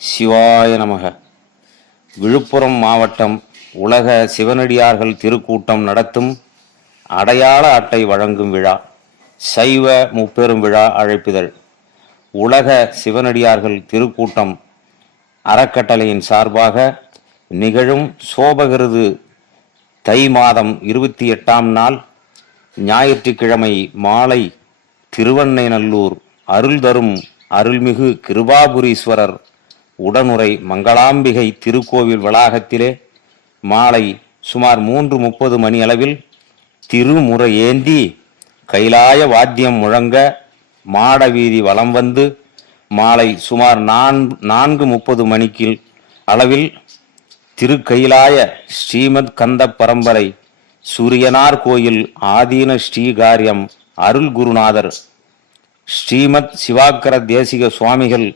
சிவாய நமக. விழுப்புரம் மாவட்டம் உலக சிவனடியார்கள் திருக்கூட்டம் நடத்தும் அடையாள அட்டை வழங்கும் விழா சைவ முப்பெரும் விழா அழைப்பிதழ். உலக சிவனடியார்கள் திருக்கூட்டம் அறக்கட்டளையின் சார்பாக நிகழும் சோபகிருது தை மாதம் இருபத்தி எட்டாம் நாள் ஞாயிற்றுக்கிழமை மாலை திருவண்ணைநல்லூர் அருள் தரும் அருள்மிகு கிருபாபுரீஸ்வரர் உடனுரை மங்களாம்பிகை திருக்கோவில் வளாகத்திலே மாலை சுமார் மூன்று முப்பது மணி அளவில் திருமுறை ஏந்தி கைலாய வாத்தியம் முழங்க மாட வீதி வலம் வந்து மாலை சுமார் நான் நான்கு முப்பது மணிக்கு அளவில் திருக்கைலாய ஸ்ரீமத் கந்த பரம்பரை சூரியனார் கோயில் ஆதீன ஸ்ரீகாரியம் அருள் குருநாதர் ஸ்ரீமத் சிவாக்கர தேசிக சுவாமிகள்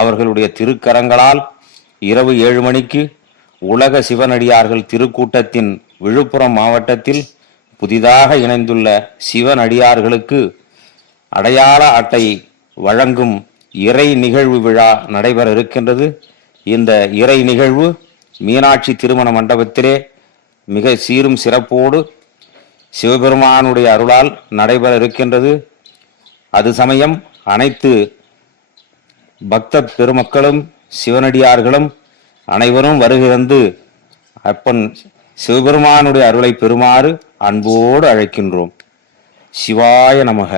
அவர்களுடைய திருக்கரங்களால் இரவு ஏழு மணிக்கு உலக சிவனடியார்கள் திருக்கூட்டத்தின் விழுப்புரம் மாவட்டத்தில் புதிதாக இணைந்துள்ள சிவனடியார்களுக்கு அடையாள அட்டை வழங்கும் இறை நிகழ்வு விழா நடைபெற இருக்கின்றது. இந்த இறை நிகழ்வு மீனாட்சி திருமண மண்டபத்திலே மிக சீரும் சிறப்போடு சிவபெருமானுடைய அருளால் நடைபெற இருக்கின்றது. அது சமயம் அனைத்து பக்த பெருமக்களும் சிவனடியார்களும் அனைவரும் வருகிறது அப்பன் சிவபெருமானுடைய அருளை பெறுமாறு அன்போடு அழைக்கின்றோம். சிவாய நமக.